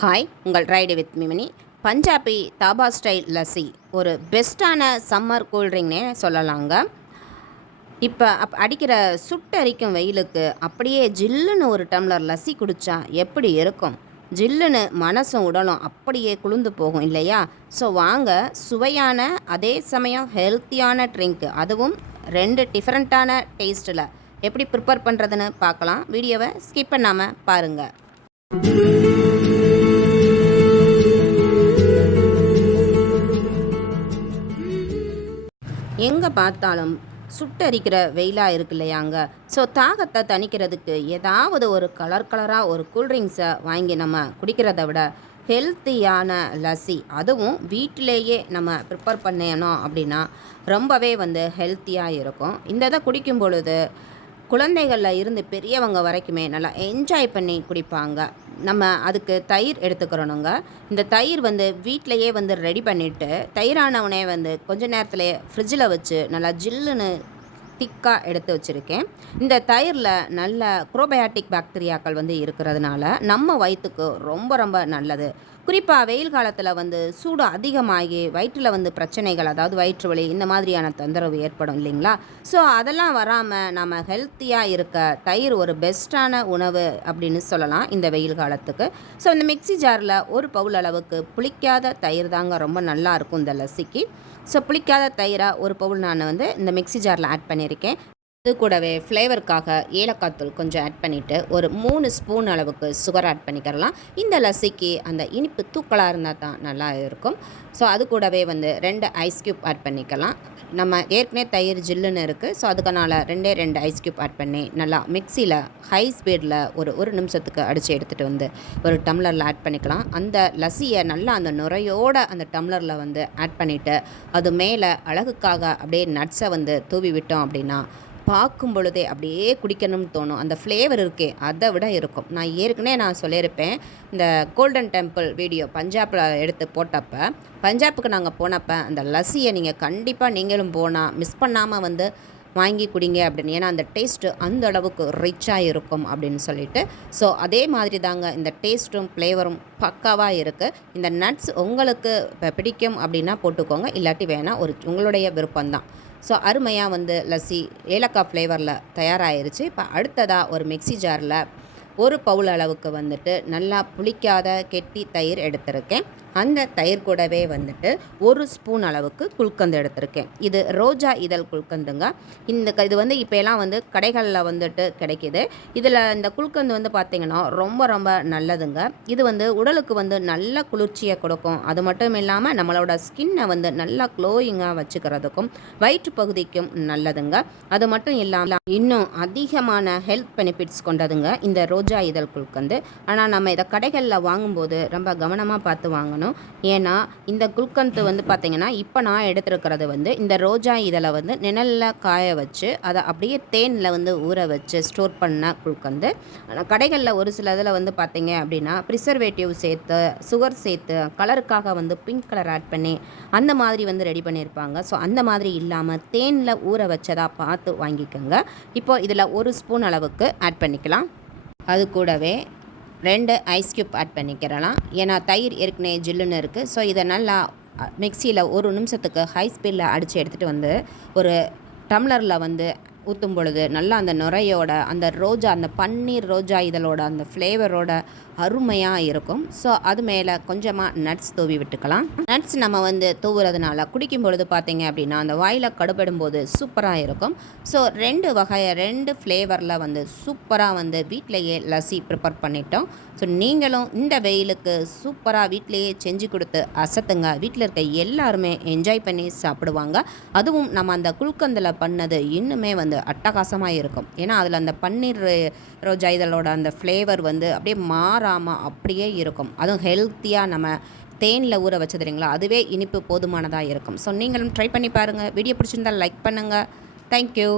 Hi, உங்கள் ride with மிமினி. Punjabi dhaba style lassi ஒரு பெஸ்ட்டான சம்மர் கூல்ட்ரிங்னே சொல்லலாங்க. இப்போ அடிக்கிற சுட்டரிக்கும் வெயிலுக்கு அப்படியே ஜில்லுன்னு ஒரு டம்ளர் லஸ்ஸி குடித்தா எப்படி இருக்கும்? ஜில்லுன்னு மனசும் உடலும் அப்படியே குளிர்ந்து போகும் இல்லையா? ஸோ வாங்க, சுவையான அதே சமயம் ஹெல்த்தியான ட்ரிங்க்கு, அதுவும் 2 டிஃப்ரெண்ட்டான டேஸ்ட்டில் எப்படி ப்ரிப்பேர் பண்ணுறதுன்னு பார்க்கலாம். வீடியோவை ஸ்கிப் பண்ணாமல் பாருங்கள். எங்கே பார்த்தாலும் சுட்டரிக்கிற வெயிலாக இருக்கு இல்லையாங்க. ஸோ தாகத்தை தணிக்கிறதுக்கு ஏதாவது ஒரு கலராக ஒரு கூல்ட்ரிங்க்ஸை வாங்கி நம்ம குடிக்கிறத விட ஹெல்த்தியான லஸ்ஸி, அதுவும் வீட்டிலேயே நம்ம ப்ரிப்பேர் பண்ணணும் அப்படின்னா ரொம்பவே ஹெல்த்தியாக இருக்கும். இந்த இதை குடிக்கும் பொழுது குழந்தைகளில் இருந்து பெரியவங்க வரைக்குமே நல்லா என்ஜாய் பண்ணி குடிப்பாங்க. நம்ம அதுக்கு தயிர் எடுத்துக்கிறோனுங்க. இந்த தயிர் வீட்டிலையே ரெடி பண்ணிவிட்டு, தயிரானவனே கொஞ்ச நேரத்துலேயே ஃப்ரிட்ஜில் வச்சு நல்லா ஜில்லுன்னு திக்காக எடுத்து வச்சுருக்கேன். இந்த தயிரில் நல்ல ப்ரோபயாட்டிக் பாக்டீரியாக்கள் இருக்கிறதுனால நம்ம வயிற்றுக்கு ரொம்ப ரொம்ப நல்லது. குறிப்பாக வெயில் காலத்தில் சூடு அதிகமாகி வயிற்றில் பிரச்சனைகள், அதாவது வயிற்று வலி, இந்த மாதிரியான தொந்தரவு ஏற்படும் இல்லைங்களா. ஸோ அதெல்லாம் வராமல் நம்ம ஹெல்த்தியாக இருக்க தயிர் ஒரு பெஸ்ட்டான உணவு அப்படின்னு சொல்லலாம் இந்த வெயில் காலத்துக்கு. ஸோ இந்த மிக்ஸி ஜாரில் ஒரு பவுல் அளவுக்கு புளிக்காத தயிர் தாங்க ரொம்ப நல்லாயிருக்கும் இந்த லஸ்ஸிக்கு. ஸோ புளிக்காத தயிராக ஒரு பவுல் நான் இந்த மிக்ஸி ஜாரில் ஆட் பண்ணியிருக்கேன். இது கூடவே ஃப்ளேவருக்காக ஏலக்காய் தூள் கொஞ்சம் ஆட் பண்ணிவிட்டு ஒரு 3 ஸ்பூன் அளவுக்கு சுகர் ஆட் பண்ணிக்கிறலாம். இந்த லஸ்ஸிக்கு அந்த இனிப்பு தூக்கலாக இருந்தால் தான் நல்லா இருக்கும். ஸோ அது கூடவே 2 ஐஸ் க்யூப் ஆட் பண்ணிக்கலாம். நம்ம ஏற்கனவே தயிர் ஜில்லுன்னு இருக்குது. ஸோ அதுக்கனால 2 ஐஸ் க்யூப் ஆட் பண்ணி நல்லா மிக்சியில் ஹை ஸ்பீடில் ஒரு நிமிஷத்துக்கு அடித்து எடுத்துகிட்டு ஒரு டம்ளரில் ஆட் பண்ணிக்கலாம். அந்த லஸ்ஸியை நல்லா அந்த நுரையோட அந்த டம்ளரில் ஆட் பண்ணிவிட்டு அது மேலே அழகுக்காக அப்படியே நட்ஸை தூவி விட்டோம் அப்படின்னா பார்க்கும் பொழுதே அப்படியே குடிக்கணும்னு தோணும். அந்த ஃப்ளேவர் இருக்கே அதை விட இருக்கும். நான் சொல்லியிருப்பேன், இந்த கோல்டன் டெம்பிள் வீடியோ பஞ்சாபில் எடுத்து போட்டப்போ, பஞ்சாபுக்கு நாங்கள் போனப்போ அந்த லஸ்ஸியை நீங்கள் கண்டிப்பாக நீங்களும் போனால் மிஸ் பண்ணாமல் வாங்கி குடிங்க அப்படின்னு. ஏன்னா அந்த டேஸ்ட்டு அந்த அளவுக்கு ரிச்சாக இருக்கும் அப்படின்னு சொல்லிட்டு. ஸோ அதே மாதிரி தாங்க இந்த டேஸ்ட்டும் ஃப்ளேவரும் பக்காவாக இருக்குது. இந்த நட்ஸ் உங்களுக்கு இப்போ பிடிக்கும் அப்படின்னா போட்டுக்கோங்க, இல்லாட்டி வேணால் உங்களுடைய விருப்பம்தான். ஸோ அருமையாக லஸ்ஸி ஏலக்காய் ஃப்ளேவரில் தயாராகிருச்சு. இப்போ அடுத்ததாக ஒரு மிக்ஸி ஜாரில் ஒரு பவுல் அளவுக்கு நல்லா புளிக்காத கெட்டி தயிர் எடுத்திருக்கேன். அந்த தயிர் கூடவே ஒரு ஸ்பூன் அளவுக்கு குல்கந்து எடுத்திருக்கேன். இது ரோஜா இதழ் குல்கந்துங்க. இது இப்போலாம் கடைகளில் கிடைக்கிது. இதில் இந்த குல்கந்து பார்த்திங்கன்னா ரொம்ப ரொம்ப நல்லதுங்க. இது உடலுக்கு நல்ல குளிர்ச்சியை கொடுக்கும். அது மட்டும் இல்லாமல் நம்மளோட ஸ்கின்னை நல்லா க்ளோயிங்காக வச்சுக்கிறதுக்கும் வயிற்று பகுதிக்கும் நல்லதுங்க. அது மட்டும் இல்லாமல் இன்னும் அதிகமான ஹெல்த் பெனிஃபிட்ஸ் கொண்டதுங்க இந்த ரோஜா இதழ் குல்கந்து. ஆனால் நம்ம இதை கடைகளில் வாங்கும்போது ரொம்ப கவனமாக பார்த்து வாங்கணும். ஏன்னா இந்த குல்கந்து பார்த்திங்கன்னா இப்போ நான் எடுத்துருக்கிறது இந்த ரோஜா இதழை நிழலில் காய வச்சு அதை அப்படியே தேனில் ஊற வச்சு ஸ்டோர் பண்ண குல்கந்து. கடைகளில் ஒரு சில இதில் பார்த்திங்க அப்படின்னா ப்ரிசர்வேட்டிவ் சேர்த்து, சுகர் சேர்த்து, கலருக்காக பிங்க் கலர் ஆட் பண்ணி அந்த மாதிரி ரெடி பண்ணியிருப்பாங்க. ஸோ அந்த மாதிரி இல்லாமல் தேனில் ஊற வச்சதாக பார்த்து வாங்கிக்கோங்க. இப்போ இதில் ஒரு ஸ்பூன் அளவுக்கு ஆட் பண்ணிக்கலாம். அது கூடவே 2 ஐஸ் க்யூப் ஆட் பண்ணிக்கிறலாம். ஏன்னா தயிர் ஏற்கனவே ஜில்லுன்னு இருக்குது. ஸோ இதை நல்லா மிக்சியில் ஒரு நிமிஷத்துக்கு ஹை ஸ்பீடில் அடித்து எடுத்துகிட்டு ஒரு டம்ளரில் ஊற்றும் பொழுது நல்லா அந்த நுரையோட அந்த ரோஜா, அந்த பன்னீர் ரோஜா இதழோட அந்த ஃப்ளேவரோட அருமையாக இருக்கும். ஸோ அது மேலே கொஞ்சமாக நட்ஸ் தூவி விட்டுக்கலாம். நட்ஸ் நம்ம தூவுறதுனால குடிக்கும் பொழுது பார்த்திங்க அப்படின்னா அந்த வாயில் கடுபடும் போது சூப்பராக இருக்கும். ஸோ 2 ஃப்ளேவரில் சூப்பராக வீட்டிலையே லஸ்ஸி ப்ரிப்பேர் பண்ணிட்டோம். ஸோ நீங்களும் இந்த வெயிலுக்கு சூப்பராக வீட்டிலையே செஞ்சு கொடுத்து அசத்துங்க. வீட்டில் இருக்க எல்லாருமே என்ஜாய் பண்ணி சாப்பிடுவாங்க. அதுவும் நம்ம அந்த குல்கந்தில் பண்ணது இன்னுமே அட்டகாசமாக இருக்கும். ஏன்னா அதில் அந்த பன்னீர் ரோஜா இதழோட அந்த ஃப்ளேவர் அப்படியே மாறாமல் அப்படியே இருக்கும். அதுவும் ஹெல்த்தியாக நம்ம தேனில் ஊற வச்சது இல்லைங்களா, அதுவே இனிப்பு போதுமானதாக இருக்கும். ஸோ நீங்களும் ட்ரை பண்ணி பாருங்கள். வீடியோ பிடிச்சிருந்தால் லைக் பண்ணுங்கள். தேங்க்யூ.